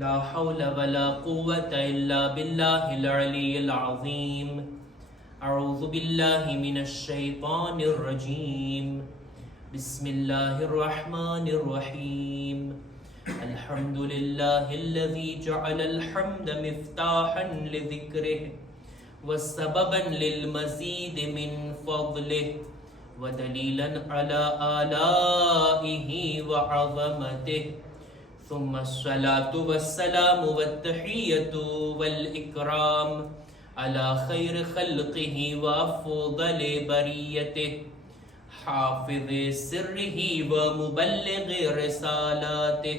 لا حول ولا قوة إلا بالله العلي العظيم. أعوذ بالله من الشيطان الرجيم. بسم الله الرحمن الرحيم. الحمد لله الذي جعل الحمد مفتاحا لذكره وسببا للمزيد من فضله ودليلا على آلائه وعظمته. ثم الصلاة والسلام والتحية والإكرام على خير خلقه وأفضل بريته حافظ سره ومبلغ رسالاته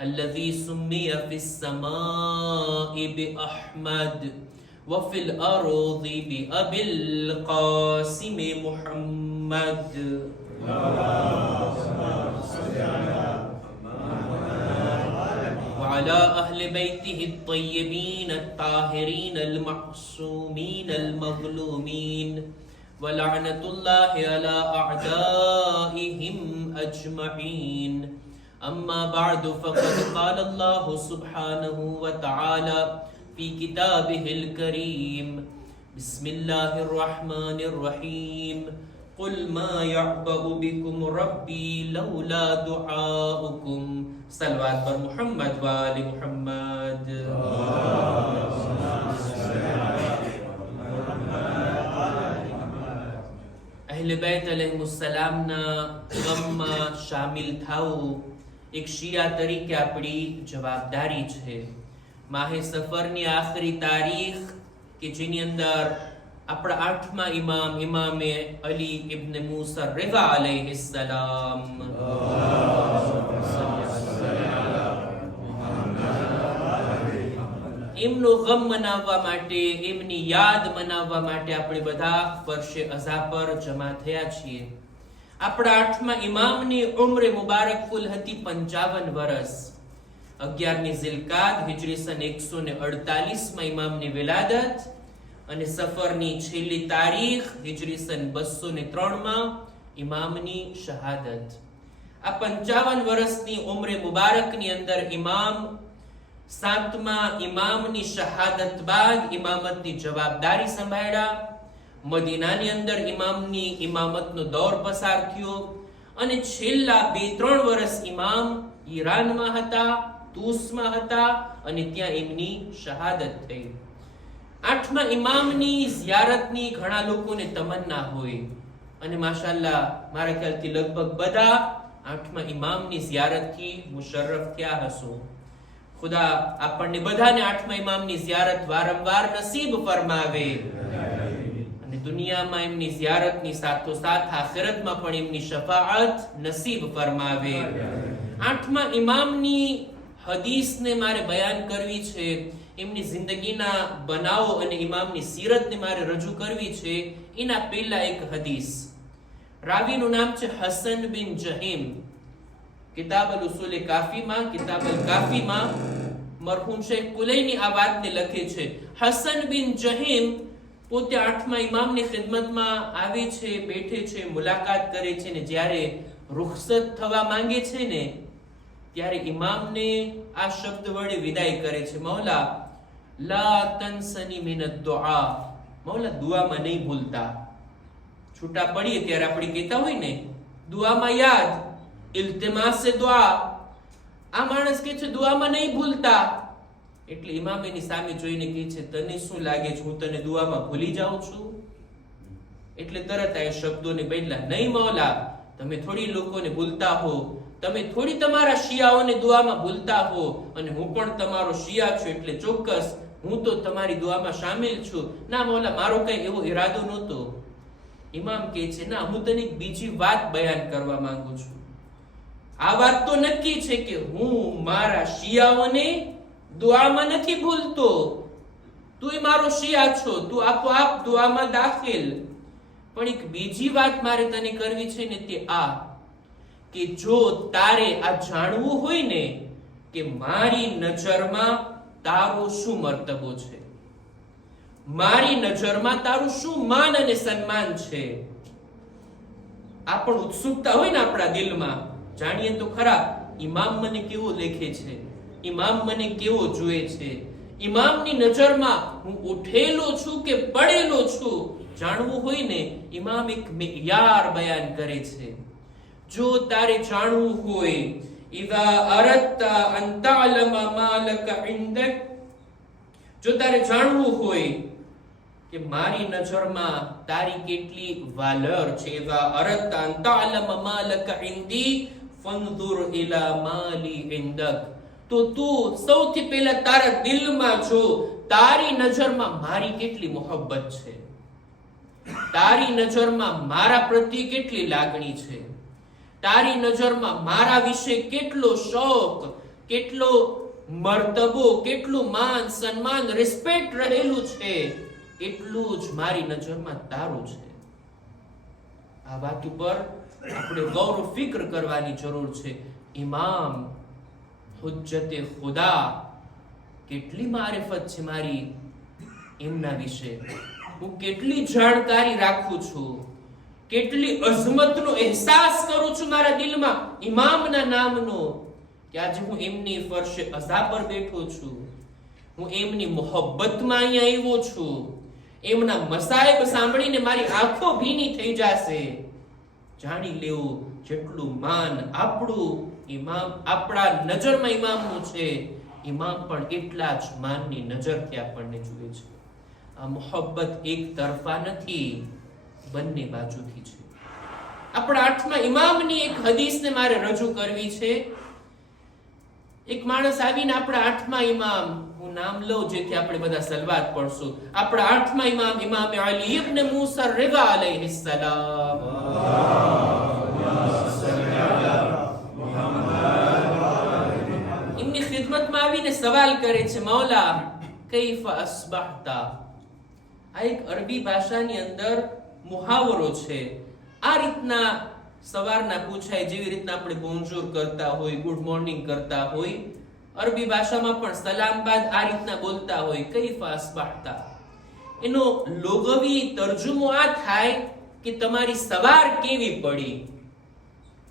الذي سمي في السماء بأحمد وفي الأرض بأبي القاسم محمد. وعلى أهل بيته الطيبين الطاهرين المعصومين المظلومين ولعنة الله على أعدائهم أجمعين. أما بعد فقد قال الله سبحانه وتعالى في كتابه الكريم: بسم الله الرحمن الرحيم. قل ما يعبأ بكم ربي لولا دعاؤكم. صلوات پر محمد و آل محمد. અહલે બેત અલૈહિમુસ્સલામના ગમમાં શામિલ થાવું એક શિયા તરીકે આપણી જવાબદારી છે. માહે સફરની આખરી તારીખ કે જેની અંદર આપણા 8મા ઇમામ ઇમામે અલી ઇબ્ન મૂસા રિઝા અલૈહિસ્સલામ એમનો ગમ મનાવવા માટે, એમની યાદ મનાવવા માટે આપણે બધા ફરશે અઝા પર જમા થયા છીએ. આપણા 8મા ઇમામની ઉમ્ર મુબારક કુલ હતી 55 વર્ષ. 11મી ઝિલકાદ હિજરી સન 148માં ઇમામની વિલાદત અને સફરની છેલ્લી તારીખ હિજરી સન 203માં ઇમામની શહાદત. આ 55 વર્ષની ઉમ્ર મુબારકની અંદર ઇમામ 7મા ઇમામની શહાદત બાદ ઇમામતની જવાબદારી સંભાળ્યા. મદીનાની અંદર ઇમામની ઇમામતનો દૌર પસાર થયો અને છેલ્લા 2-3 વર્ષ ઇમામ ઈરાનમાં હતા, તૂસમાં હતા અને ત્યાં એમની શહાદત થઈ. 8મા ઇમામની ઝિયારતની ઘણા લોકોને તમન્ના હોય અને માશાઅલ્લાહ મારા ખ્યાલથી લગભગ બધા 8મા ઇમામની ઝિયારતથી મુશર્રફ થયા હશો. ખુદા આપણને બધાને 8મા ઇમામની ઝિયારત વારંવાર નસીબ ફરમાવે અને દુનિયામાં એમની ઝિયારતની સાથોસાથ આખિરતમાં પણ એમની શફાઅત નસીબ ફરમાવે. 8મા ઇમામની હદીસને મારે બયાન કરવી છે, એમની જિંદગીના બનાવો અને ઇમામની સીરતને મારે રજૂ કરવી છે. એના પહેલા એક હદીસ. રાવીનું નામ છે હસન બિન જહીમ. કિતાબ અલ-ઉસૂલ કાફીમાં, કિતાબ અલ-કાફીમાં મરહૂમ શેખ કુલૈની આ વાતને લખે છે. હસન બિન જહીમ પોતે 8મા ઇમામની ખિદમતમાં આવે છે, બેઠે છે, મુલાકાત કરે છે ને જ્યારે રૂખસત થવા માંગે છે ને ત્યારે ઇમામને આ શબ્દ વડે વિદાય કરે છે: મૌલા લા તનસની મિન અદ-દુઆ. મૌલા દુઆમાં નહીં ભૂલતા. છૂટા પડીએ ત્યારે આપણે કહેતા હોય ને દુઆમાં યાદ, ઇલ્તિમાસ દુઆ. આ માણસ કહે છે દુઆમાં નહીં ભૂલતા. એટલે ઇમામ એની સામે જોઈને કહે છે તને શું લાગે છે હું તને દુઆમાં ભૂલી જાઉં છું? એટલે તરત આ શબ્દોને બદલા, નહીં મૌલા, તમે થોડી લોકોને ભૂલતા હો, તમે થોડી તમારા શિયાઓને દુઆમાં ભૂલતા હો અને હું પણ તમારો શિયા છું એટલે ચોક્કસ હું તો તમારી દુઆમાં શામિલ છું. ના મૌલા, મારો કઈ એવો ઈરાદો નહોતો. ઇમામ કહે છે ના, હું તને બીજી વાત બયાન કરવા માંગુ છું. આ વાત તો નક્કી છે કે હું મારા શિયાઓને દુઆમાં નથી ભૂલતો. તું મારો શિયા છો, તું આપોઆપ દુઆમાં દાખલ. પણ એક બીજી વાત મારે તને કરવી છે ને તે આ કે જો તારે આ જાણવું હોય ને કે મારી નજરમાં તારો શું મર્તબો છે, મારી નજરમાં તારું શું માન અને સન્માન છે, આ પણ ઉત્સુકતા હોય ને આપણા દિલમાં. જાણીએ તો ખરા ઇમામ મને કેવો લેખે છે. ઇમામ મને કેવો જોઈએ છે, ઇમામની નજરમાં હું ઉઠેલો છું કે પડેલો છું, જાણવું હોય ને ઇમામ એક મિયાર બયાન કરે છે. જો તારે જાણવું હોય, ઇઝા અરદતા અન તઅલમ મા લક ઇન્દક, જો તારે જાણવું હોય કે મારી નજરમાં તારી કેટલી વાલર છે, ઇઝા અરદતા અન તઅલમ મા લક ઇન્દી ફંઝુર ઇલા માલી ઇન્દક, તો તું સૌથી પહેલા તારા દિલમાં જો તારી નજરમાં મારી કેટલી મોહબ્બત છે, તારી નજરમાં મારા પ્રત્યે કેટલી લાગણી છે, તારી નજરમાં મારા વિશે કેટલો શોક, કેટલો મર્તબો, કેટલું માન સન્માન રિસ્પેક્ટ રહેલું છે, એટલું જ મારી નજરમાં તારું છે. આ વાત ઉપર આપણે ગૌર ફિક્ર કરવાની જરૂર છે. ઇમામ હુજ્જતે ખુદા, કેટલી મારિફત છે મારી એમના વિશે, હું કેટલી જાણકારી રાખું છું, કેટલી અઝમતનો અહેસાસ કરું છું મારા દિલમાં ઇમામના નામનો, કે આજે હું એમની ફરશે અઝા પર બેઠો છું, હું એમની મોહબ્બતમાં અહીંયા આવ્યો છું, એમના મસાયબ સાંભળીને મારી આંખો ભીની થઈ જશે. જાણી લેવું જેટલું માન આપણું ઇમામ, આપણા નજરમાં ઇમામનું છે, ઇમામ પણ એટલા જ માનની નજરથી આપણને જુએ છે. આ મોહબ્બત એક તરફા નથી, બંને બાજુથી છે. આપણા 8મા ઇમામની એક હદીસને મારે રજૂ કરવી છે. એક માણસ આવીને આપણા 8મા ઇમામ, હું નામ લઉં જેથી આપણે બધા સલવાત પઢશું, આપણા 8મા ઇમામ ઇમામ અલી ઇબ્ન મૂસા રિઝા અલૈહિસ્સલામ એમની ખિદમતમાં આવીને સવાલ કરે છે, મૌલા કૈફ અસ્બહતા. આ એક અરબી ભાષાની અંદર મુહાવરો છે. આ રીતના સવારના પૂછાય, જેવી રીતના આપણે બોન્જોર કરતા હોય, ગુડ મોર્નિંગ કરતા હોય, અરબી ભાષામાં પણ સલામ બાદ આ રીતના બોલતા હોય, કૈફ અસ્બહતા. એનો લોગવી તર્જુમો આ થાય કે તમારી સવાર કેવી પડી,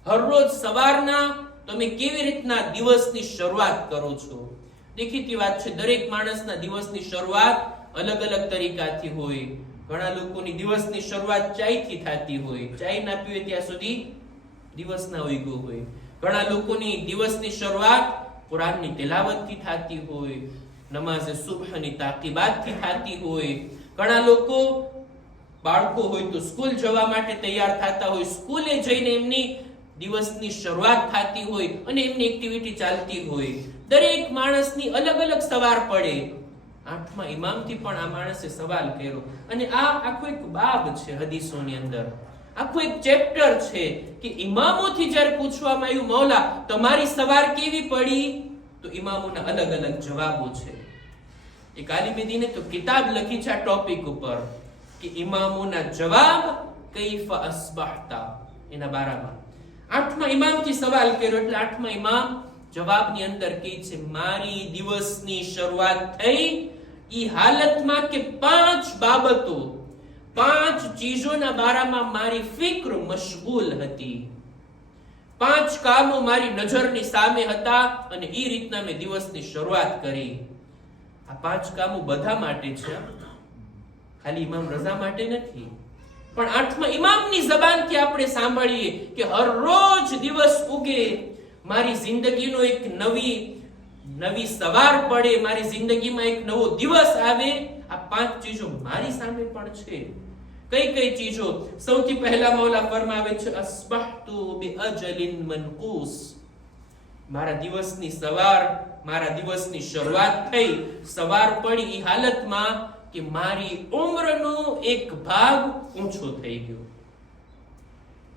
હરરોજ સવારના તમે કેવી રીતના દિવસની શરૂઆત કરો છો. દેખીતી વાત છે, દરેક માણસના દિવસની શરૂઆત અલગ અલગ તરીકાથી હોય. ઘણા લોકોની દિવસની શરૂઆત ચાયથી થતી હોય, ચાય ના પીવે ત્યાં સુધી દિવસ ના ઉગ્યો હોય. ઘણા લોકોની દિવસની શરૂઆત કુરાનની તિલાવતથી થતી હોય, નમાઝે સુબહની તાકીબાતથી થતી હોય. ઘણા લોકો બાળકો હોય તો સ્કૂલ જવા માટે તૈયાર થતા હોય, સ્કૂલે જઈને એમની દિવસની શરૂઆત થતી હોય અને એમની એક્ટિવિટી ચાલતી હોય. દરેક માણસની અલગ અલગ સવાર પડે. 8મા ઇમામથી પણ આ માણસે સવાલ કર્યો, અને આ આખો એક બાબ છે હદીસોની અંદર, આખું એક ચેપ્ટર છે કે ઇમામોથી જ્યારે પૂછવામાં આવ્યું, મૌલા તમારી સવાર કેવી પડી, તો ઇમામોના અલગ અલગ જવાબો છે. એક આલિમે દીને તો કિતાબ લખી છે આ ટોપિક ઉપર કે ઇમામોના જવાબ કૈફ અસ્બહતા, એના બારામાં. 8મા ઇમામથી સવાલ કર્યો એટલે 8મા ઇમામ જવાબની અંદર કહે છે, મારી દિવસની શરૂઆત થઈ ઈ હાલતમાં કે 5 બાબતો, 5 ચીજોના બારામાં મારી ફિક્ર મશગુલ હતી, 5 કામો મારી નજરની સામે હતા અને ઈ રીતના મેં દિવસની શરૂઆત કરી. આ 5 કામો બધા માટે છે, ખાલી ઇમામ રઝા માટે નથી. પણ 8મા ઇમામની જબાનથી આપણે સાંભળીએ કે હર રોજ દિવસ ઉગે, મારી જિંદગીનો એક નવી સવાર પડે, મારી જિંદગીમાં એક નવો દિવસ આવે. આ 5 ચીજો મારી સામે પણ છે. કઈ કઈ ચીજો? સૌથી પહેલા મૌલા ફરમાવે છે, અસ્બહતુ બિઅજલિન મનકૂસ. મારા દિવસની સવાર, મારા દિવસની શરૂઆત થઈ, સવાર પડી ઈ હાલતમાં કે મારી ઉંમરનો એક ભાગ ઊંચો થઈ ગયો.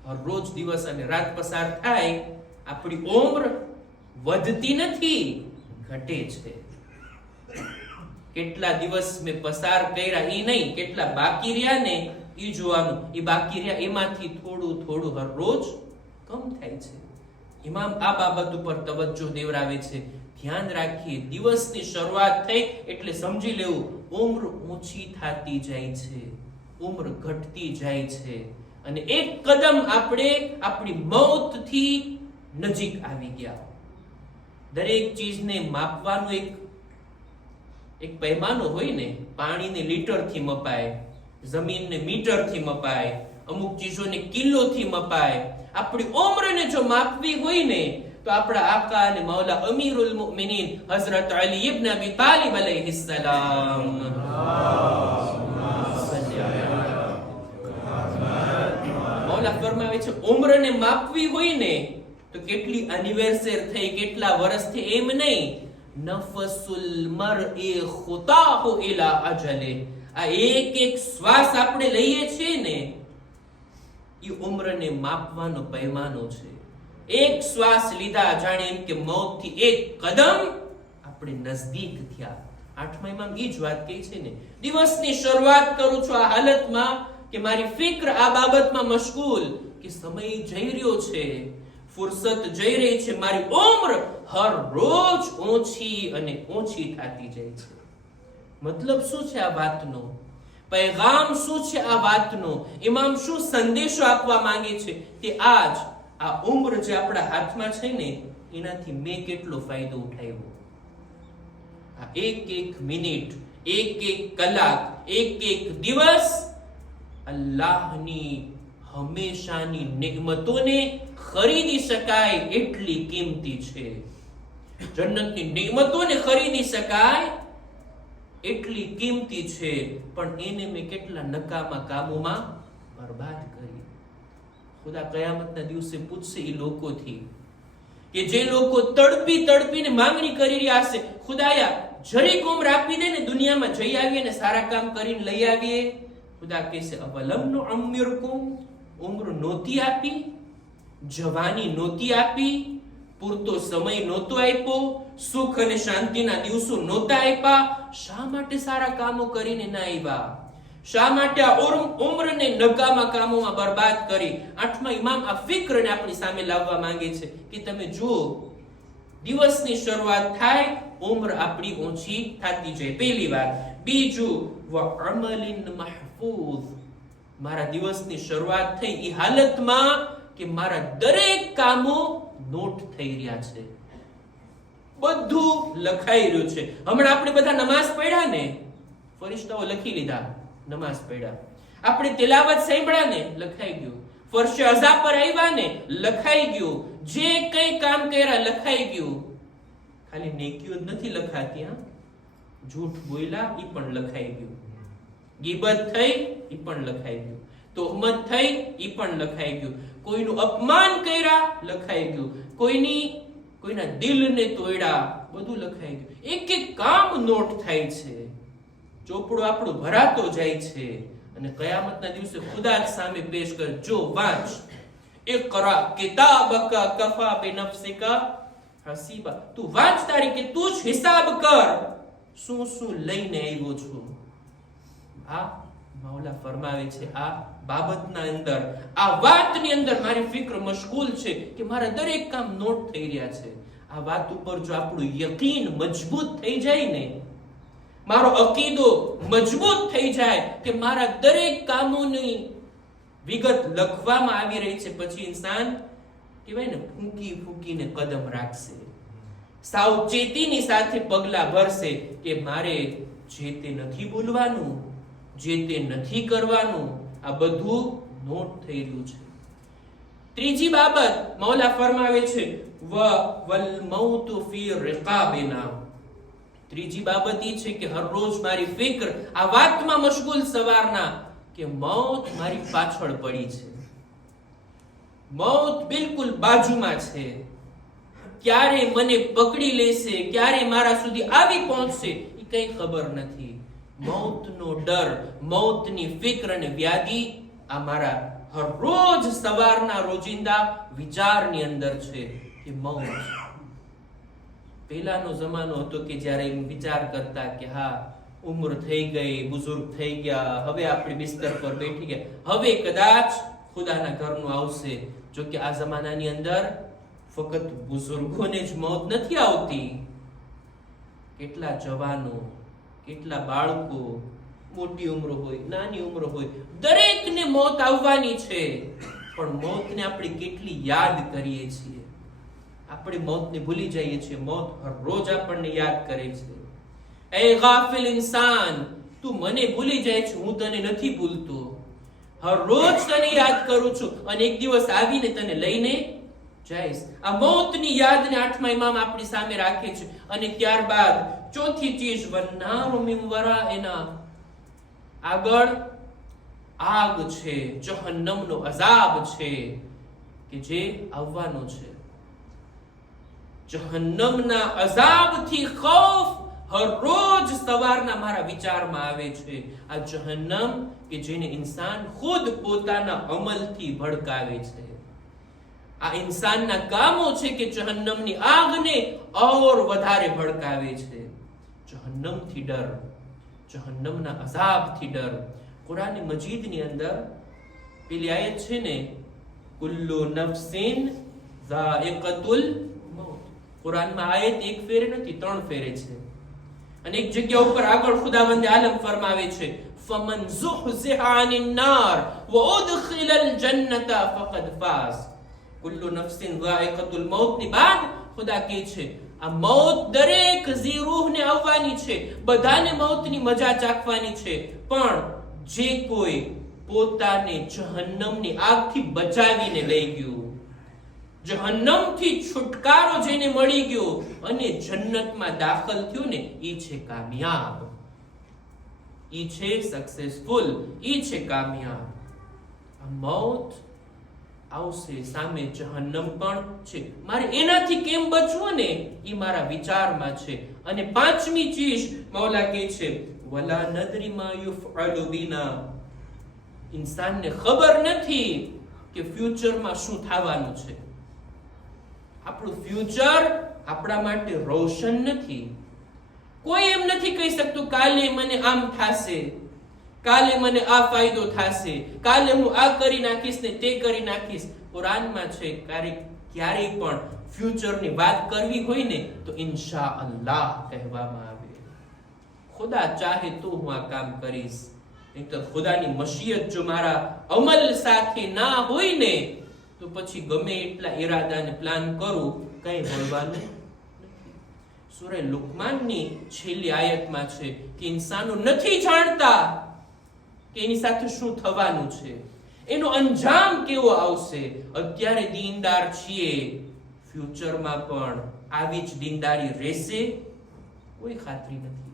હર રોજ દિવસ અને રાત પસાર થાય, આપણી ઉંમર વધતી નથી, ઘટે છે. કેટલા દિવસ મેં પસાર કર્યા ઈ નહીં, કેટલા બાકી રહ્યા ને ઈ જોવાનું. ઈ બાકી રહ્યા એમાંથી થોડું થોડું હર રોજ કમ થાય છે. ઇમામ આ બાબત ઉપર તવજ્જો દેવરાવે છે. ધ્યાન રાખીએ, દિવસની શરૂઆત થઈ એટલે સમજી લેવું ઉંમર ઊંચી થતી જાય છે, ઉંમર ઘટતી જાય છે, અને એક કદમ આપણે આપણી મૌતથી નજીક આવી ગયા. દરેક ચીજને માપવાનું એક પૈમાનો હોય ને. પાણીને લીટરથી મપાય, જમીનને મીટરથી મપાય, અમુક ચીજોને કિલોથી મપાય. આપણી ઉંમરને જો માપવી હોય ને તો આપણા આકા અને મૌલા અમીરુલ મુમિનીન હઝરત અલી ઇબ્ન અબી તાલિબ અલૈહિસ્સલામ મૌલા ફરમાવે છે ઉંમરને માપવી હોય ને તો કેટલી એનિવર્સરી થઈ, કેટલા વર્ષથી એમ નહીં. નફસુલ મરઈ ખુતાહુ ઇલા અજલે. આ એક શ્વાસ આપણે લઈએ છીએ ને એ ઉંમરને માપવાનો પૈમાનો છે. એક શ્વાસ લીધા જાણે એમ કે મોતથી એક કદમ આપણે નજદીક થયા. આઠમા ઇમામ એ જ વાત કહે છે ને, દિવસની શરૂઆત કરું છું આ હાલતમાં કે મારી ફિક્ર આ બાબતમાં મશગુલ કે સમય જઈ રહ્યો છે, ફુરસત જઈ રહી છે, મારી ઉંમર હર રોજ ઓછી અને ઓછી થતી જાય છે. મતલબ શું છે આ વાતનો? પૈગામ શું છે આ વાતનો? ઇમામ શું સંદેશો આપવા માંગે છે? તે આજ આ ઉંમર જે આપણા હાથમાં છે ને એનાથી મેં કેટલો ફાયદો ઉઠાવ્યો. આ એક મિનિટ, એક કલાક, એક દિવસ અલ્લાહની હંમેશાની નિዕમતોને ખરીદી શકાય એટલી કિંમતી છે. જન્નતની નિዕમતોને ખરીદી શકાય એટલી કિંમતી છે, પણ એને મેં કેટલા નકામા કામોમાં બરબાદ કરી. ખુદા કયામતના દિવસે પૂછશે એ લોકોથી કે જે લોકો તડપીને માંગણી કરી રહ્યા હશે, ખુદાયા જરીક ઉંમર આપી દે ને, દુનિયામાં જઈ આવીએ ને સારા કામ કરીને લઈ આવીએ. ખુદા કહેશે અવલમ નુઅમ્મિરકુમ, ઉંમર નહોતી આપી, જવાની નહોતી આપી, પૂરતો સમય નહોતો આપ્યો, સુખ અને શાંતિના દિવસો નહોતા આપ્યા. શા માટે સારા કામો કરીને ના આવ્યા? શા માટે આ ઉંમરને નકામા કામોમાં બરબાદ કરી? આઠમા ઇમામ આ ફિક્રને આપણી સામે લાવવા માંગે છે કે તમે જુઓ, દિવસની શરૂઆત થાય, ઉંમર આપણી ઓછી થતી જાય, પહેલી વાર. બીજું, વઅમલિન મહફૂઝ, મારા દિવસની શરૂઆત થઈ એ હાલતમાં કે મારા દરેક કામો નોટ થઈ રહ્યા છે, બધું લખાઈ રહ્યું છે. હમણાં આપણે બધા નમાઝ પઢ્યા ને, ફરિશ્તાઓ લખી લીધા, નમાઝ પઢ્યા. આપણે તિલાવત સાંભળ્યા ને, લખાઈ ગયું. ફરશે અઝા પર આવ્યા ને, લખાઈ ગયું. જે કઈ કામ કર્યા લખાઈ ગયું. ખાલી નેકીઓ જ નથી લખાતી, હા, જૂઠ બોલ્યા એ પણ લખાઈ ગયું, ગીબત થઈ એ પણ લખાઈ ગયું, તોહમત થઈ એ પણ લખાઈ ગયું, કોઈનું અપમાન કર્યા લખાઈ ગયું, કોઈના દિલને તોડ્યા, બધું લખાઈ ગયું. એક કામ નોટ થાય છે, ચોપડો આપણો ભરાતો જાય છે, અને કયામતના દિવસે ખુદા સામે પેશ કર, જો વાંચ, ઇકરા કિતાબકા કફા બિનફસિકા હસીબા, તું વાંચ, તારી કે તું જ હિસાબ કર શું લઈને આવ્યો છું. આ મૌલા ફરમાવે છે આ બાબતના અંદર, આ વાતની અંદર મારી ફિક્ર મશગુલ છે કે મારા દરેક કામ નોટ થઈ રહ્યા છે. આ વાત ઉપર જો આપણું યકીન મજબૂત થઈ જાય ને, મારો અકીદો મજબૂત થઈ જાય કે મારા દરેક કામોની વિગત લખવામાં આવી રહી છે, પછી ઇન્સાન કહેવાય ને ફૂંકીને કદમ રાખશે, સાવચેતીની સાથે પગલા ભરશે કે મારે જે તે નથી બોલવાનું, જે તે નથી કરવાનું, આ બધું નોટ થઈ રહ્યું છે. ત્રીજી બાબત મૌલા ફરમાવે છે વલ મૌતુ ફી રિકાબિના. ત્રીજી બાબત એ છે કે હર રોજ મારી ફિક્ર આ વાતમાં મશગુલ સવારના કે મૌત મારી પાછળ પડી છે, મૌત બિલકુલ બાજુમાં છે, ક્યારે મને પકડી લેશે, ક્યારે મારા સુધી આવી પહોંચશે એ કઈ ખબર નથી. મૌતનો ડર, મૌતની ફિક્ર અને વ્યાધિ આ મારા હર રોજ સવારના રોજિંદા વિચારની અંદર છે કે મૌત. પહેલાનો જમાનો હતો કે જ્યારે વિચાર કરતા કે હા ઉંમર થઈ ગઈ, બુઝુર્ગ થઈ ગયા, હવે આપણે બિસ્તર પર બેઠી ગયા, હવે કદાચ ખુદાના ઘરનું આવશે. જો કે આ જમાનાની અંદર ફક્ત બુઝુર્ગોને જ મોત નથી આવતી, કેટલા જવાનો, કેટલા બાળકો, મોટી ઉંમર હોય, નાની ઉંમર હોય, દરેકને મોત આવવાની છે. પણ મોતને આપણે કેટલી યાદ કરીએ છીએ, આપણે મોતને ભૂલી જઈએ છીએ. મોત રોજ આપણને યાદ કરે છે. એ ગાફિલ ઇન્સાન, તું મને ભૂલી જાય છે, હું તને નથી ભૂલતો. હર રોજ તને યાદ કરું છું અને એક દિવસ આવીને તને લઈને જઈશ. આ મોતની યાદને આઠમા ઇમામ આપણી સામે રાખે છે. અને ત્યારબાદ ચોથી ચીજ, વન્નારુ મિન વરાઇના, આગળ આગ છે, જહન્નમનો અઝાબ છે કે જે આવવાનો છે. જહન્નમના અઝાબથી ખૌફ હર રોજ સવારના મારા વિચારમાં આવે છે. આ જહન્નમ કે જેને ઇન્સાન ખુદ પોતાના અમલથી ભડકાવે છે. આ ઇન્સાનના કામો છે કે જહન્નમની આગને ઓર વધારે ભડકાવે છે. જહન્નમથી ડર, જહન્નમના અઝાબથી ડર. કુરાન મજીદની અંદર પેલી આયત છે ને, કુલ્લુ નફસિન ઝાઇકતુલ મૌત. કુરાનમાં આયત એક ફેરે નથી, 3 ફેરે છે. અને એક જગ્યા ઉપર આગળ ખુદાવંદ આલમ ફરમાવે છે, ફમન ઝુહઝિહા અનિન નાર વ ઉદખિલલ જન્નતા ફકદ ફાઝ. કુલ્લુ નફસિન ઝાઇકતુલ મૌત ની બાદ ખુદા કહે છે, આ મોત દરેક જી રૂહને આવવાની છે, બધાને મોતની મજા ચાખવાની છે, પણ જે કોઈ પોતાને જહન્નમની આગથી બચાવીને લઈ ગયું, જહન્નમથી છુટકારો જેને મળી ગયો અને જન્નતમાં દાખલ થયો ને, એ છે કામયાબ, એ છે સક્સેસફુલ, એ છે કામયાબ. આ મોત આવશે, સામે જહન્નમ પણ છે. મારે એનાથી કેમ બચવું ને, એ મારા વિચારમાં છે. અને પાંચમી ચીજ મૌલા કહે છે, વલા નદરી મા યુફઅલુ બિના. ઇન્સાનને ખબર નથી કે ફ્યુચરમાં શું થવાનું છે. આપણું ફ્યુચર આપણા માટે રોશન નથી. કોઈ એમ નથી કહી શકતું કાલે મને આમ થશે, કાલે મને આ ફાયદો થશે, કાલે હું આ કરી નાખીશ ને તે કરી નાખીશ. કુરાનમાં છે ક્યારેય પણ ફ્યુચરની વાત કરવી હોય ને તો ઇન્શા અલ્લાહ કહેવામાં આવે. ખુદા ચાહે તો હું આ કામ કરીશ, નહીં તો ખુદાની મશિયત જો મારા અમલ સાથે ના હોય ને તો પછી ગમે એટલા ઈરાદાને પ્લાન કરું, કઈ મળવાનું નથી. સૂરે લુકમાનની છેલ્લી આયતમાં છે કે ઇન્સાનો નથી જાણતા કે એની સાથે શું થવાનું છે, એનો અંજામ કેવો આવશે. અત્યારે દીનદાર છીએ, ફ્યુચરમાં પણ આવી જ દીનદારી રહેશે, કોઈ ખાતરી નથી.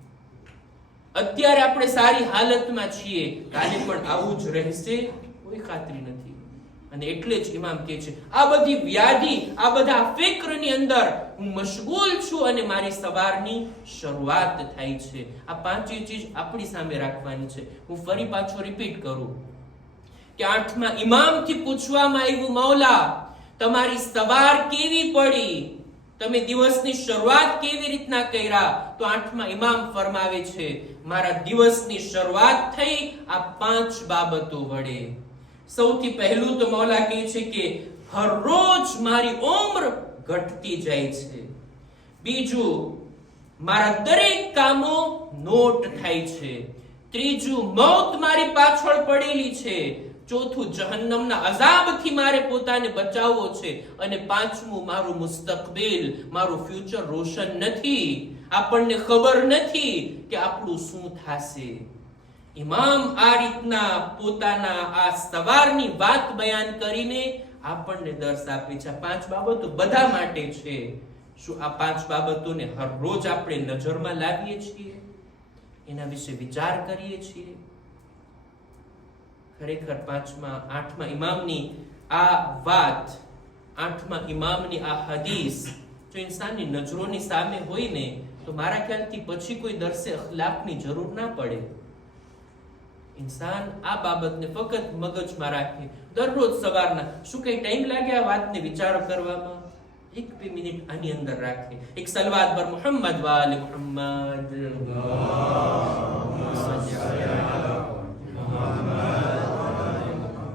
અત્યારે આપણે સારી હાલતમાં છીએ, કાલે પણ આવું જ રહેશે, કોઈ ખાતરી નથી. અને એટલે જ ઇમામ કહે છે, આ બધી વ્યાધિ, આ બધા ફિક્રની અંદર હું મશગુલ છું અને મારી સવારની શરૂઆત થાય છે. આ પાંચે ચીજ આપણી સામે રાખવાની છે. હું ફરી પાછો રિપીટ કરું કે આઠમા ઇમામથી પૂછવામાં આવ્યું, મૌલા તમારી સવાર કેવી પડી, તમે દિવસની શરૂઆત કેવી રીતના કર્યા? તો આઠમા ઇમામ ફરમાવે છે, મારા દિવસની શરૂઆત થઈ આ 5 બાબતો વડે. સૌથી પહેલું તો મૌલા કહે છે કે હર રોજ મારી ઉંમર ઘટતી જાય છે. બીજું, મારા દરેક કામો નોટ થાય છે. ત્રીજું, મોત મારી પાછળ પડેલી છે. ચોથું, જહન્નમના અઝાબથી મારે પોતાને બચાવવો છે. અને પાંચમું, મારું મુસ્તકબિલ, મારું ફ્યુચર રોશન નથી, આપણને ખબર નથી કે આપણું શું થશે. ઇમામ આ રીતના પોતાના આ સવારની વાત બયાન કરીને આપણને દર્શ આપે છે. 5 બાબતો બધા માટે છે. શું આ 5 બાબતોને હર રોજ આપણે નજરમાં લાવીએ છીએ? એના વિશે વિચાર કરીએ છીએ? ખરેખર આઠમા ઇમામની આ વાત, આઠમા ઇમામની આ હદીસ જો ઇન્સાનની નજરોની સામે હોય ને તો મારા ખ્યાલથી પછી કોઈ દર્શે અખલાકની જરૂર ના પડે. ઇન્સાન આ બાબતને ફક્ત મગજમાં રાખે. દરરોજ સવારના શું કઈ ટાઈમ લાગે આ વાતને વિચાર કરવામાં? 1-2 મિનિટ આની અંદર રાખે. એક સલવાત પર મુહમ્મદ વાલે મુહમ્મદ.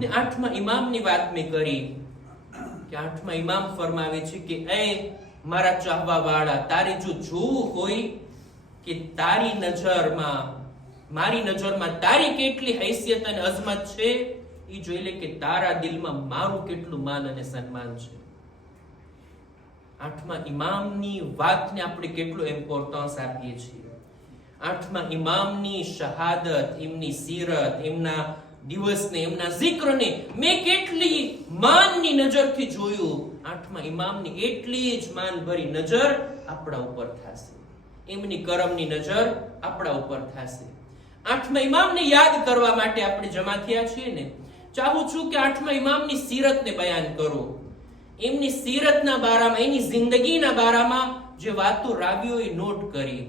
ને આઠમા ઇમામની વાત મેં કરી કે આઠમા ઇમામ ફરમાવે છે કે એ મારા ચાહવા વાળા, તારે જો જોવું હોય કે તારી નજરમાં, મારી નજરમાં તારી કેટલી હૈસિયત અને અઝમત છે, એ જોઈ લે કે તારા દિલમાં મારું કેટલું માન અને સન્માન છે. આઠમા ઇમામની વાતને આપણે કેટલું ઇમ્પોર્ટન્સ આપીએ છીએ. આઠમા ઇમામની શહાદત, એમની સીરત, એમના દિવસને, એમના જિક્રને મેં કેટલી માનની નજરથી જોયું. આઠમા ઇમામની એટલી જ માનભરી નજર આપણા ઉપર થશે, એમની કરમની નજર આપણા ઉપર થશે. આઠમા ઇમામને યાદ કરવા માટે આપણે જમા થયા છીએ ને. ચાહું છું કે આઠમા ઇમામની સીરતને બયાન કરું, એમની સીરતના બારામાં, એની જિંદગીના બારામાં જે વાતો રાવીઓએ નોટ કરી.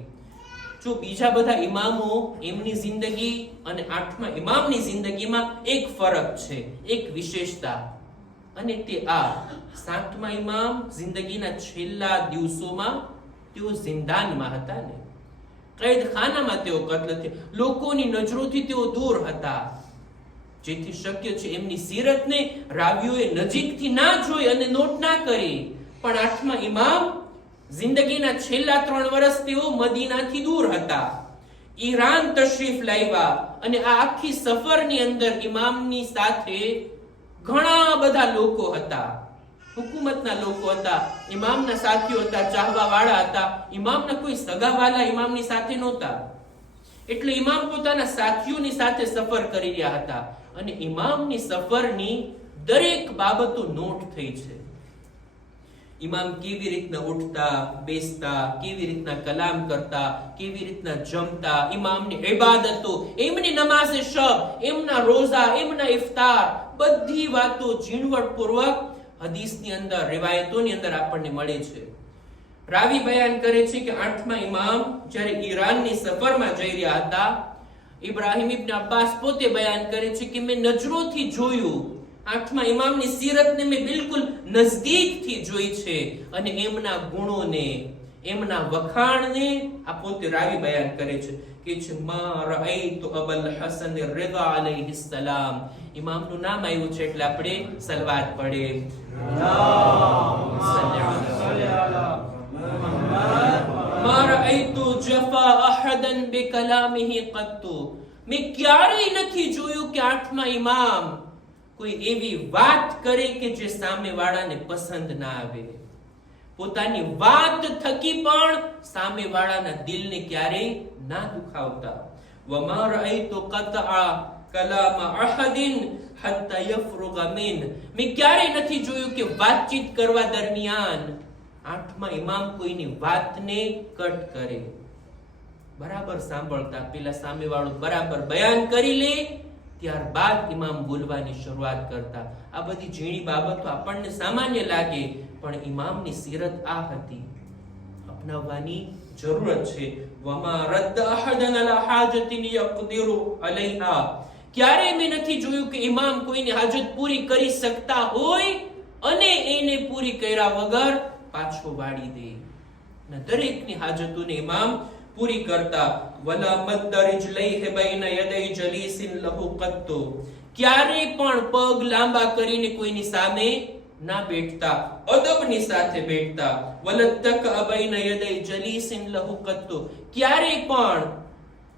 જો બીજા બધા ઇમામો, એમની જિંદગી અને આઠમા ઇમામની જિંદગીમાં એક ફરક છે, એક વિશેષતા, અને તે આ: સાતમા ઇમામ જિંદગીના છેલ્લા દિવસોમાં તેઓ જિંદાનમાં હતા ને, કૈદખાનામાં તેઓ કત્લ થયા, લોકોની નજરોથી તેઓ દૂર હતા. જેથી શક્ય છે એમની સીરતને રાવીઓએ નજીકથી ના જોઈ અને નોટ ના કરી. પણ આઠમા ઇમામ જિંદગીના છેલ્લા 3 વર્ષ તેઓ મદીનાથી દૂર હતા, ઈરાન તશરીફ લાવ્યા, અને આ આખી સફરની અંદર ઇમામની સાથે ઘણા બધા લોકો હતા, હુકુમતના લોકો હતા, ઇમામના સાથીઓ હતા, ચાહવા વાળા હતા. ઇમામના કોઈ સગાવાલા ઇમામની સાથે નહોતા, એટલે ઇમામ પોતાના સાથીઓની સાથે સફર કરી રહ્યા હતા, અને ઇમામની સફરની દરેક બાબતો નોટ થઈ છે. ઇમામ કેવી રીતના ઉઠતા, બેસતા, કેવી રીતના કલામ કરતા, કેવી રીતના જમતા, ઇમામની ઇબાદતો, એમની નમાઝે શબ, એમના રોઝા, એમના ઇફતાર, બધી વાતો ઝીણવટપૂર્વક હદીસની અંદર, રિવાયતોની અંદર આપણને મળે છે. રાવી બયાન કરે છે કે આઠમા ઇમામ જ્યારે ઈરાનની સફરમાં જઈ રહ્યા હતા, ઇબ્રાહિમ ઇબ્ન અબ્બાસ પોતે બયાન કરે છે કે મેં નજરોથી જોયું, આઠમા ઇમામની સીરતને મેં બિલકુલ નજદીકથી જોઈ છે, અને એમના ગુણોને, એમના વખાણને આ પોતે રાવી બયાન કરે છે કે મા રઆઈતુ અબલ હસન રિઝા અલૈહિ સલામ. ઇમામનું નામ આવ્યું છે એટલે આપણે સલવાત પડે. મા રઆઈતુ જફા અહદન બિકલામિહી કત્તુ. મેં ક્યારેય નથી જોયું કે આઠમા ઇમામ કોઈ એવી વાત કરે કે જે સામેવાળાને પસંદ ના આવે. પોતાની વાત થકી પણ સામેવાળાના દિલને ક્યારેય ના દુખાવતા. વમા રઆઈતુ કતઆ કલામ અહદિન હત્તા યફરુગા મિન. મેં ક્યારેય નથી જોયું કે વાતચીત કરવા દરમિયાન આઠમા ઇમામ કોઈની વાતને કટ કરે. બરાબર સાંભળતા, પેલા સામેવાળો બરાબર બયાન કરી લે, ત્યારબાદ ઇમામ બોલવાની શરૂઆત કરતા. આ બધી ઝીણી બાબતો આપણને સામાન્ય લાગે, પણ ઇમામની સીરત આ હતી, અપનાવવાની જરૂરત છે. વમા રદ્દ અહદન અલા હાજતિન યક્દિરુ અલૈહા. ક્યારે મેં નથી જોયું કે ઇમામ કોઈની હાજત પૂરી કરી શકતા હોય અને એને પૂરી કર્યા વગર પાછો વાળી દે. દરેકની હાજતોને ઇમામ પૂરી કરતા. વલા મદ્દરિજ લૈહિ બૈના યદૈ જલીસિન લહુ કત્તુ. ક્યારે પણ પગ લાંબા કરીને કોઈની સામે ના બેઠતા, અદબની સાથે બેઠતા. વલતક બૈના યદૈ જલીસિન લહુ કત્તુ. ક્યારે પણ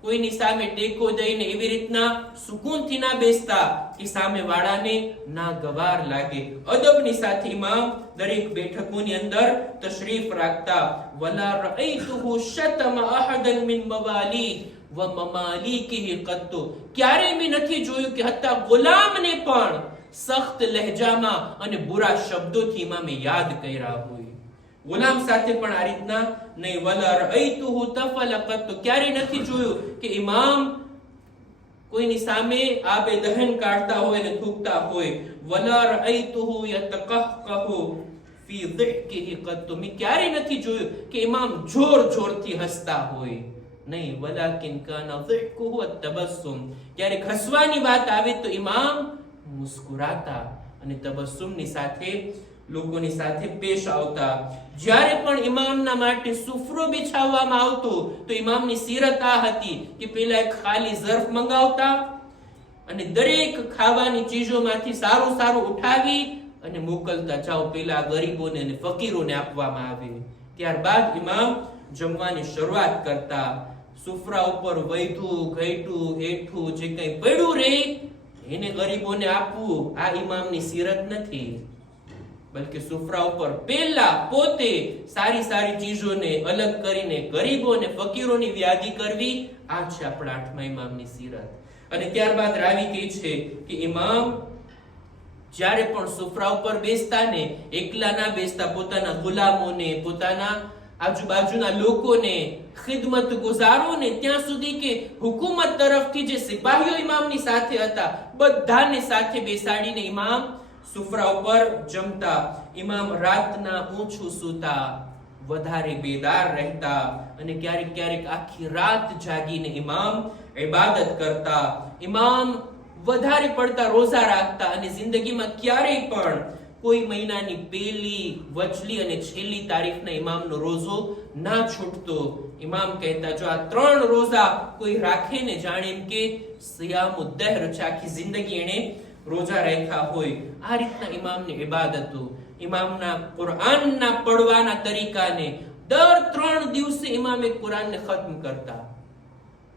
કોઈની સામે ટેકો દઈને એવી રીતના સુકૂનથી ના બેસતા કે સામે વાળાને ના ગવાર લાગે. અદબની સાથે ઇમામ દરેક બેઠકોની અંદર તશરીફ રાખતા. વલા રઆઈતુહુ શતમ અહદન મિન મવાલી વ મમાલીકિહી કત્તુ. ક્યારે મેં નથી જોયું કે હત્તા ગુલામને પણ સખ્ત લહેજામાં અને બુરા શબ્દોથી ઇમામે યાદ કર્યા હોય. ગુલામ સાથે પણ આ રીતના નહીં. વલા રઆઈતુહુ તફલ કત્તુ. ક્યારે નથી જોયું કે ઇમામ કોઈની સામે આબે દહન કાઢતા હોય અને થૂકતા હોય. વલા રઆઈતુહુ યતકહકહુ ફી ધિહકિહી કત્તુ. મેં ક્યારે નથી જોયું કે ઇમામ જોર જોરથી હસતા હોય. નહીં. વલાકિન કાના ધિહકુહુ અતબસ્સુમ. ક્યારેક હસવાની વાત આવે તો ઇમામ મુસ્કુરાતા અને તબસ્સુમની સાથે લોકોની સાથે પેશ આવતા. જ્યારે પણ ઇમામના માટે સુફરો બિછાવવામાં આવતો તો ઇમામની સીરત આ હતી કે પેલા એક ખાલી ઝર્ફ મંગાવતા અને દરેક ખાવાની ચીજોમાંથી સારું સારું ઉઠાવી અને મોકલતા, જાઓ પેલા ગરીબોને અને ફકીરોને આપવામાં આવે. ત્યારબાદ ઇમામ જમવાની શરૂઆત કરતા. સુફરા ઉપર વૈધું, ઘેટું, હેઠું જે કંઈ પડ્યું રે એને ગરીબોને આપવું આ ઇમામની સીરત નથી. બલકે સુફરા ઉપર પહેલા પોતે સારી સારી ચીજોને અલગ કરીને ગરીબો અને ફકીરોની વ્યાધિ કરવી, આ છે આપણા 8મા ઇમામની સીરત. અને ત્યારબાદ રાવી કહે છે કે ઇમામ જ્યારે પણ સુફરા ઉપર બેસતા ને એકલા ના બેસતા, પોતાના ગુલામોને, પોતાના આજુબાજુના લોકોને, ખિદમત ગુજારોને, ત્યાં સુધી કે હુકુમત તરફથી જે સિપાહીઓ ઇમામની સાથે હતા બધાને સાથે બેસાડીને ઇમામ સુફરા ઉપર જમતા. ઇમામ રાતના ઊંચું સૂતા, વધારે બેદાર રહેતા અને ક્યારેક ક્યારેક આખી રાત જાગીને ઇમામ ઇબાદત કરતા. ઇમામ વધારે પડતા રોઝા રાખતા અને જિંદગીમાં ક્યારેય પણ કોઈ મહિનાની પહેલી, વચલી અને છેલ્લી તારીખના ઇમામનો રોઝો ના છૂટતો. ઇમામ કહેતા જો આ 3 રોઝા કોઈ રાખે ને જાણે એમ કે સિયામુદ દહર છે, આખી જિંદગી એને રોજા રાખ્યા હોય. આ રીતના ઇમામની ઇબાદતો, ઇમામના કુરઆનના પડવાના તરીકાને દર 3 દિવસે ઇમામ એક કુરાનને ખત્મ કરતા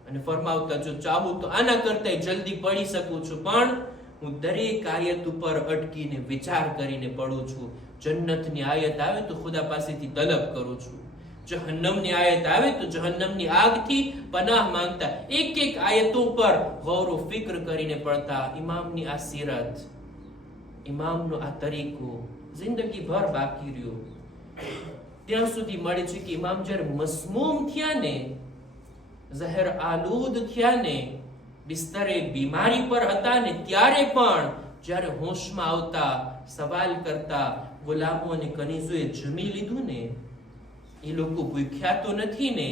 અને ફરમાવતા જો ચાહું તો આના કરતા જલ્દી પડી શકું છું, પણ હું દરેક આયત ઉપર અટકીને વિચાર કરીને પડું છું. જન્નતની આયત આવે તો ખુદા પાસેથી તલબ કરું છું, જહન્નમની આયત આવે તો જહન્નમની આગથી પનાહ માંગતા. એક એક આયતો પર ગૌર ફિક્ર કરીને પડતા. ઇમામની આ સીરત, ઇમામનો આ તરીકો જિંદગી ભર બાકી રહ્યો. ત્યાં સુધી મળે છે કે ઇમામ જ્યારે મસમૂમ થયા ને, ઝહેર આલુદ થયા ને, બિસ્તરે બીમારી પર હતા ને, ત્યારે પણ જ્યારે હોશમાં આવતા સવાલ કરતા, ગુલામો અને કનીઝોએ જમી લીધું ને, એ લોકો ભૂખ્યા તો નથી ને,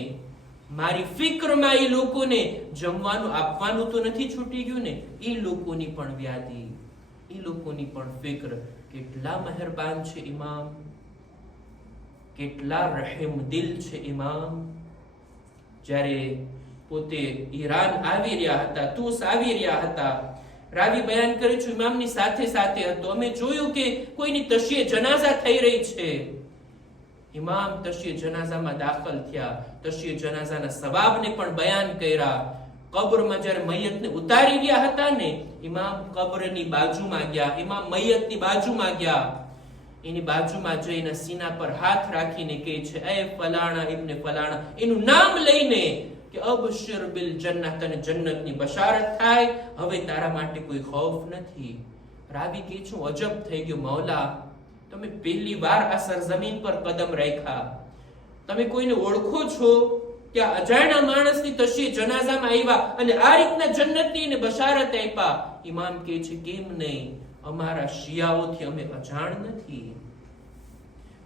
મારી ફિક્રમાં એ લોકોને જમવાનું આપવાનું તો નથી છૂટી ગયું ને, એ લોકોની પણ વ્યાધિ, એ લોકોની પણ ફિક્ર. કેટલા મહેરબાન છે ઇમામ, કેટલા રહેમ દિલ છે ઇમામ. જ્યારે પોતે ઈરાન આવી રહ્યા હતા, તુસ આવી રહ્યા હતા, રાવી બયાન કરે છે ઇમામની સાથે સાથે હતો. અમે જોયું કે કોઈની તશીએ જનાઝા થઈ રહી છે. ઇમામ તશીએ જનાઝામાં દાખલ થયા, તશીએ જનાઝાના સવાબને પણ બયાન કર્યા. કબ્રમાં જ્યારે મયતને ઉતારી રહ્યા હતા ને, ઇમામ કબ્રની બાજુમાં ગયા, ઇમામ મયતની બાજુમાં ગયા, એની બાજુમાં જઈને સીના પર હાથ રાખીને કહે છે એ ફલાણા ઇબ્ને ફલાણા, એનું નામ લઈને કે અબશિર બિલ જન્નત, તને જન્નતની બશારત થાય, હવે તારા માટે કોઈ ખૌફ નથી. રાવી કહે છે અજબ થઈ ગયો મૌલા, તમે પહેલી વાર આ સરજમીન પર કદમ રાખ્યા, તમે કોઈને ઓળખો છો કે આ અજાણ્યા માણસની તશીએ જનાઝામાં આવ્યા અને આ રીતના જન્નતની એને બશારત આપ્યા? ઇમામ કહે છે કેમ નહીં, અમારા શિયાઓથી અમે અજાણ નથી,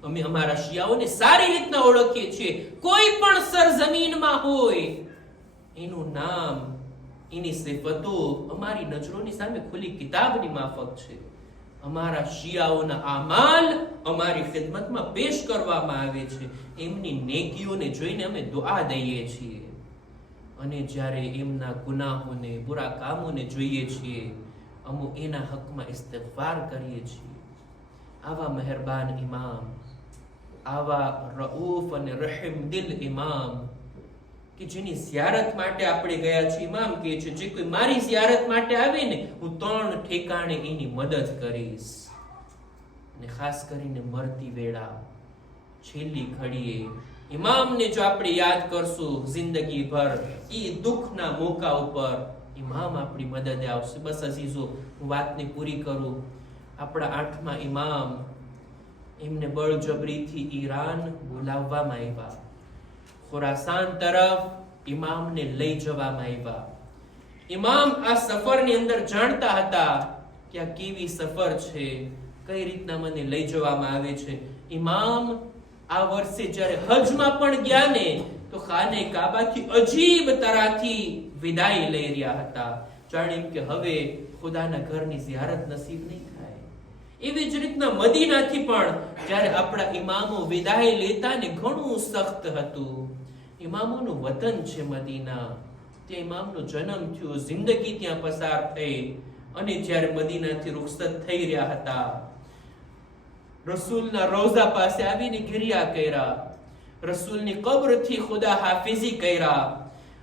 અમે અમારા શિયાઓને સારી રીતના ઓળખીએ છીએ. કોઈ પણ સરજમીનમાં હોય એનું નામ, એની સિફતો અમારી નજરોની સામે ખુલ્લી કિતાબની માફક છે. અમારા શિયાઓના આમાલ અમારી ખિદમતમાં પેશ કરવામાં આવે છે, એમની નેકીઓને જોઈને અમે દુઆ દઈએ છીએ અને જ્યારે એમના ગુનાહોને, બુરા કામોને જોઈએ છીએ, અમે એના હકમાં ઇસ્તિગફાર કરીએ છીએ. આવા મહેરબાન ઇમામ, આવા રઉફ અને રહીમ દિલ ઇમામ કે જેની ઝિયારત માટે આપણે ગયા છીએ. ઇમામ કહે છે જે કોઈ મારી ઝિયારત માટે આવે ને, હું 3 ઠેકાણે એની મદદ કરીશ. અને ખાસ કરીને મરતી વેળા, છેલ્લી ઘડીએ ઇમામને જો આપણે યાદ કરશું જિંદગી ભર, એ દુઃખના મોકા ઉપર ઇમામ આપણી મદદે આવશે. બસ અઝીઝો, હું વાતને પૂરી કરું. આપણા 8મા ઇમામ, એમને બળજબરીથી ઈરાન બોલાવવામાં આવ્યા, ખુરાસાન તરફ ઇમામને લઈ જવામાં આવ્યા. ઇમામ આ સફરની અંદર જાણતા હતા કે આ કેવી સફર છે, કઈ રીતના મને લઈ જવામાં આવે છે. ઇમામ આ વર્ષે જ્યારે હજમાં પણ ગયા ને, તો ખાને કાબાથી અજીબ તરાથી વિદાય લઈ રહ્યા હતા, જાણે કે હવે ખુદાના ઘરની ઝિયારત નસીબ નહીં થાય. એવી જ રીતના મદીનાથી પણ જ્યારે આપણા ઇમામો વિદાય લેતા ને, ઘણું સખ્ત હતું. ઇમામોનું વતન છે મદીના, તે ઇમામનો જન્મ થયો, જિંદગી ત્યાં પસાર થઈ અને જ્યારે મદીનાથી રૂખસત થઈ રહ્યા હતા, રસૂલના રોઝા પાસે આવીને ઘેરિયા કર્યા, રસૂલની કબ્રથી ખુદા હાફિઝી કર્યા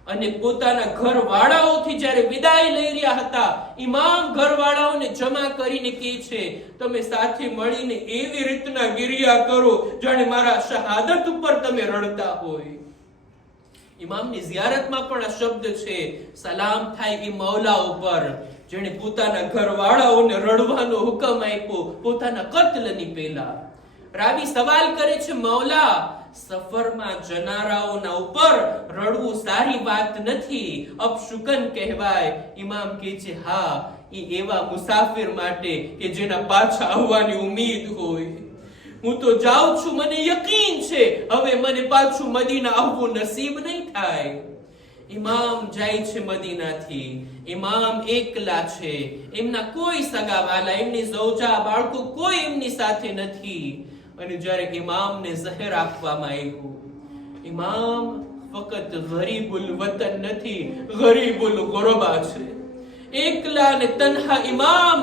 અને પોતાના ઘરવાળાઓથી જ્યારે વિદાય લઈ રહ્યા હતા, ઇમામ ઘરવાળાઓને જમા કરીને કહે છે, તમે સાથે મળીને એવી રીતના ગિરિયા કરો જાણે મારા શહાદત ઉપર તમે રડતા હોય. ઇમામની ઝિયારતમાં પણ આ શબ્દ છે, સલામ થાય એ મૌલા ઉપર જેણે પોતાના ઘરવાળાઓને રડવાનો હુકમ આપ્યો પોતાના કત્લની પહેલા. રાવી સવાલ કરે છે, મૌલા, સફરમાં જનારાઓના ઉપર રડવું સારી વાત નથી, અપશુકન કહેવાય. ઇમામ કહે છે, હા, એ એવા મુસાફિર માટે કે જેના પાછા આવવાની ઉમ્મીદ હોય. હું તો જાઉં છું, મને યકીન છે હવે મને પાછું મદીના આવવું નસીબ નહીં થાય. ઇમામ જાય છે મદીનાથી. ઇમામ એકલા છે, એમના કોઈ સગાવાલા, એમની ઝૌજા, બાળકો કોઈ એમની સાથે નથી. અને જ્યારે ઇમામને ઝહેર આપવામાં આવ્યું, ઇમામ ફક્ત ગરીબુલ વતન નથી, ગરીબુલ ગુરબા છે. એકલા અને તન્હા ઇમામ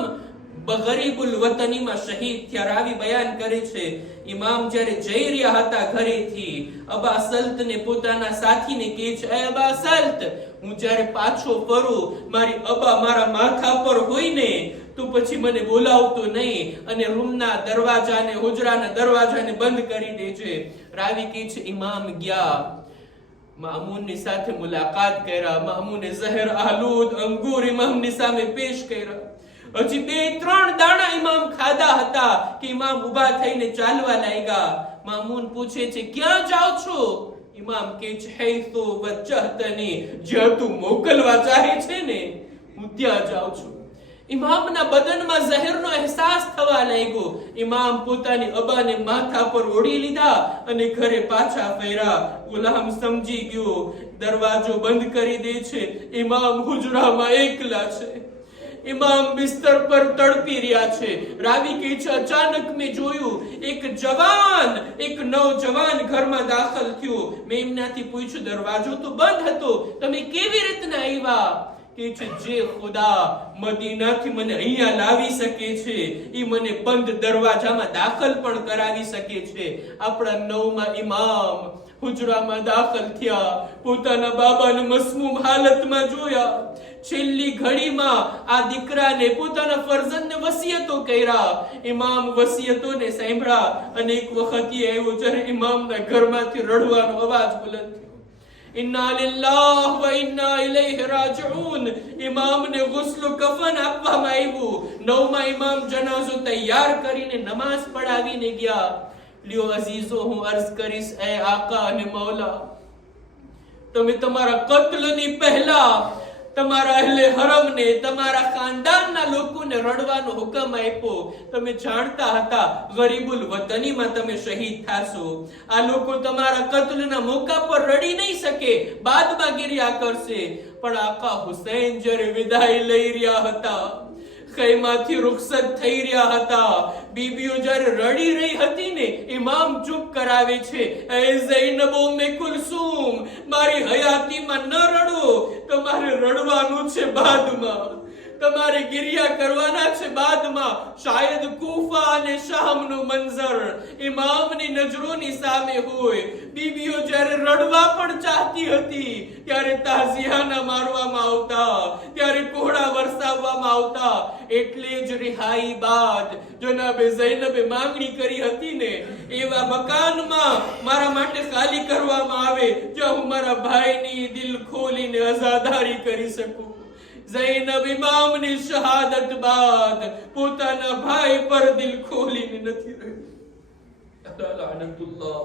ગરીબુલ વતનીમાં શહીદ થયા. રાવી બયાન કરે છે, ઇમામ જ્યારે જઈ રહ્યા હતા ઘરેથી, અબા સલ્તને પોતાના સાથીને કહે છે, એ અબા સલ્ત, હું જ્યારે પાછો ફરું, મારી અબા મારા માથા પર હોય ને તો પછી મને બોલાવતો નહીં અને રૂમના દરવાજાને, હુજરાના દરવાજાને બંધ કરી દેજે. રાવી કહે છે, ઇમામ ગયા, મામૂનની સાથે મુલાકાત કર્યા, મામૂને ઝહેર આલૂદ અંગૂર ઇમામની સામે પેશ કર્યા. હજી 2-3 દાણા ઇમામ ખાધા હતા કે ઇમામ ઊભા થઈને ચાલવા લાગ્યા. મામૂન પૂછે છે, ક્યાં જાઓ છો? ઇમામ કહે છે, હૈસો વજહતની, જ્યાં તું મોકલવા ચાહે છે ને હું ત્યાં જાઉં છું. ઇમામના બદનમાં ઝહેરનો અહેસાસ થવા લાગ્યો. ઇમામ પોતાની અબાને માથા પર ઓઢી લીધા અને ઘરે પાછા ફર્યા. ગુલામ સમજી ગયો, દરવાજો બંધ કરી દે છે, ઇમામ હુજરામાં એકલા છે. ઇમામ બિસ્તર પર તડપી રહ્યા છે. રાવી કહે છે, અચાનક મેં જોયું એક નવજવાન ઘરમાં દાખલ થયો. મેં એમનાથી પૂછ્યું, દરવાજો તો બંધ હતો, તમે કેવી રીતના આવ્યા? કે છે, જે ખુદા મદીનાથી મને અહીંયા લાવી શકે છે એ મને બંધ દરવાજામાં દાખલ પણ કરાવી શકે છે. આપણા 9મા ઇમામ હુજરામાં દાખલ થયા, પોતાના બાબાને મસમૂમ હાલતમાં જોયા. છેલ્લી ઘડીમાં આ દીકરાને, પોતાના ફરજંદને વસિયતો કર્યા. ઇમામ વસિયતોને સાંભળ્યા અને એક વખત એ આવ્યો જ્યારે ઇમામના ઘરમાંથી રડવાનો અવાજ બુલંદ થયો. ઇન્ના લિલ્લાહ વ ઇન્ના ઇલૈહિ રાજિઉન. ઇમામને ગુસ્લ કફન આપવામાં આવ્યું. 9મા ઇમામ જનાઝો તૈયાર કરીને નમાઝ પઢાવીને ગયા. લ્યો અઝીઝો, હું અર્ઝ કરીશ, એ આકા અને મૌલા, તમે તમારા કત્લની પહેલા તમારા અહેલે હરમને, તમારા ખાનદાનના લોકોને રડવાનો હુકમ આપ્યો. તમે જાણતા હતા ગરીબુલ વતનીમાં તમે શહીદ થાશો. આ લોકો તમારા કત્લના મોકા પર રડી નહીં શકે, બાદમાં ગિરિયા કરશે. પણ આકા હુસૈન જ્યારે વિદાય લઈ રહ્યા હતા, ખૈમાથી રૂખસત થઈ રહ્યા હતા, બીબીઓ જ્યારે રડી રહી હતી ને, ઇમામ ચૂપ કરાવે છે, એ ઝૈનબ ઉમ્મે કુલસુમ, મારી હયાતીમાં ન રડો, તમારે રડવાનું છે બાદમાં, તમારે ગિરિયા કરવાના છે બાદમાં. શાયદ કૂફા અને શામનું મંઝર ઇમામની નજરોની સામે હોય. બીબીઓ જ્યારે રડવા પણ ચાહતી હતી ત્યારે તાઝિયાના મારવામાં આવતા, ત્યારે કોહડા વરસાવવામાં આવતા. એટલે જ રિહાઈ બાદ જનાબે ઝૈનબે માંગણી કરી હતી ને, એવા મકાનમાં મારા માટે ખાલી કરવામાં આવે જ્યાં હું મારા ભાઈની દિલ ખોલીને અઝાદારી કરી શકું. ઝૈનબ ઇમામની શહાદત બાદ પોતાના ભાઈ પર દિલ ખોલીને નથી રહી. લાનતુલ્લાહ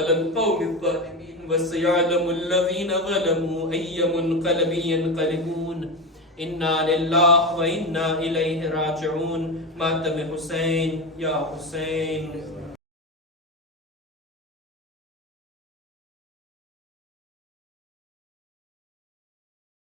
અલલ કૌમિ ઝાલિમીન વસયઅલમુલ લઝીના ઝલમુ અય્ય મુનકલબિન યનકલિબૂન. ઇન્ના લિલ્લાહ વ ઇન્ના ઇલૈહિ રાજિઉન. માતમ હુસૈન યા હુસૈન.